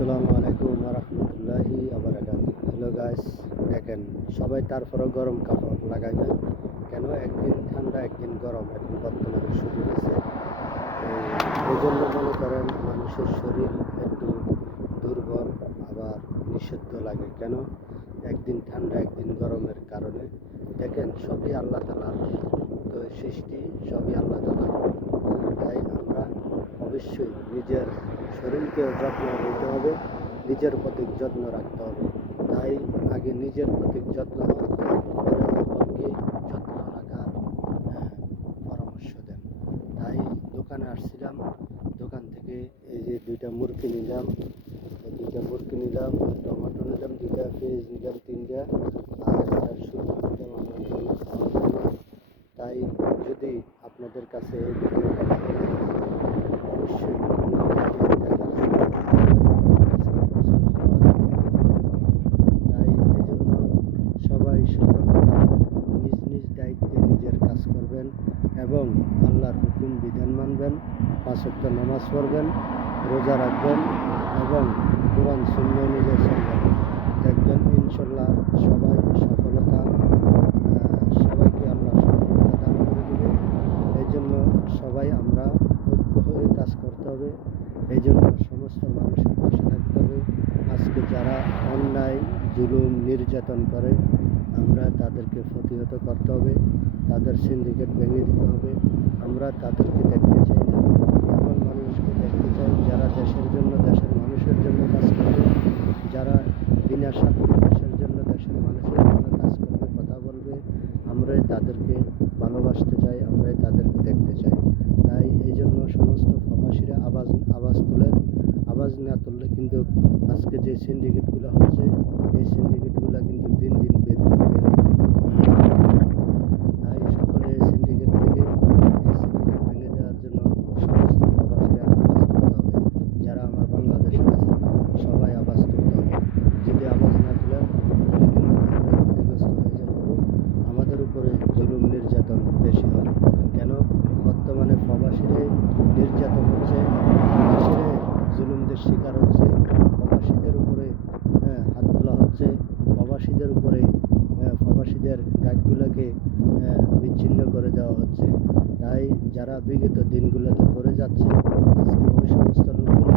আসসালামু আলাইকুম রহমতুল্লাহি আবরাকাত। হ্যালো গাইস, দেখেন সবাই তারপরও গরম কাপড় লাগাইবে কেন? একদিন ঠান্ডা একদিন গরম এখন বর্তমানে শুরু হয়েছে। এই জন্য মনে করেন মানুষের শরীর একটু দুর্বল, আবার নিষিদ্ধ লাগে কেন? একদিন ঠান্ডা একদিন গরমের কারণে। দেখেন সবই আল্লাহ তাআলার তো সৃষ্টি, সবই আল্লাহ তাআলার। তাই আমরা অবশ্যই নিজের শরীরকে যত্ন নিতে হবে, নিজের প্রতি যত্ন রাখতে হবে। তাই আগে নিজের প্রতি যত্ন পরে অপরকে যত্ন রাখার পরামর্শ দেন। তাই দোকানে আসছিলাম, দোকান থেকে এই যে দুইটা মুরগি নিলাম, টমেটো নিলাম, দুইটা পেঁয়াজ নিলাম, তিনটা, আর একটা শুকনো নিলাম আমার জন্য খাওয়ার জন্য। তাই যদি আপনাদের কাছে এই ভিডিওটা ভালো লাগে অবশ্যই তাই এজন্য সবাই সতর্ক থাকবেন, নিজ নিজ দায়িত্বে নিজের কাজ করবেন এবং আল্লাহর হুকুম বিধান মানবেন, 5 ওয়াক্ত নামাজ পড়বেন, রোজা রাখবেন এবং কোরআন সুন্নাহ অনুযায়ী চলবেন। দেখবেন ইনশাল্লাহ সবাই সফলতা সবাইকে আল্লাহ সফলতা দান করে দেবে। এই জন্য সবাই আমরা ঐক্য হয়ে কাজ করতে হবে। এই জন্য সমস্ত মানুষের পাশে থাকতে হবে। আজকে যারা অন্যায় জুলুম নির্যাতন করে আমরা তাদেরকে প্রতিহত করতে হবে, তাদের সিন্ডিকেট ভেঙে দিতে হবে। আমরা তাদেরকে দেখতে চাই না, এমন মানুষকে দেখতে চাই যারা দেশের জন্য, দেশের মানুষের জন্য কাজ করবে, যারা বিনা স্বার্থে দেশের জন্য, দেশের মানুষের জন্য কাজ করবে, কথা বলবে। আমরাই তাদেরকে ভালোবাসতে চাই, আমরাই তাদেরকে দেখতে চাই। তাই এই জন্য সমস্ত প্রবাসীরা আওয়াজ তোলেন। আওয়াজ না তুললে কিন্তু আজকে যে সিন্ডিকেটগুলো হচ্ছে, এই সিন্ডিকেটগুলো কিন্তু দিন দিন বেড়ে যাবে। তাই সকলে এই সিন্ডিকেট ভেঙে দেওয়ার জন্য সমস্ত প্রবাসীরা আওয়াজ তুলতে হবে। যারা আমার বাংলাদেশে আছেন সবাই আওয়াজ তুলতে হবে। যদি আওয়াজ না তুলেন তাহলে কিন্তু আমরা ক্ষতিগ্রস্ত হয়ে যাব। আমাদের উপরে জুলুম নির্যাতন বেশি হয় কেন? বর্তমানে প্রবাসীরা নির্যাতন হচ্ছে, প্রবাসীরা জুলুমদের শিকার হচ্ছে, প্রবাসীদের উপরে হাত তোলা হচ্ছে, প্রবাসীদের উপরে প্রবাসীদের গাইডগুলোকে বিচ্ছিন্ন করে দেওয়া হচ্ছে। তাই যারা বিগত দিনগুলোতে করে যাচ্ছে আজকে ওই সমস্ত লোকগুলো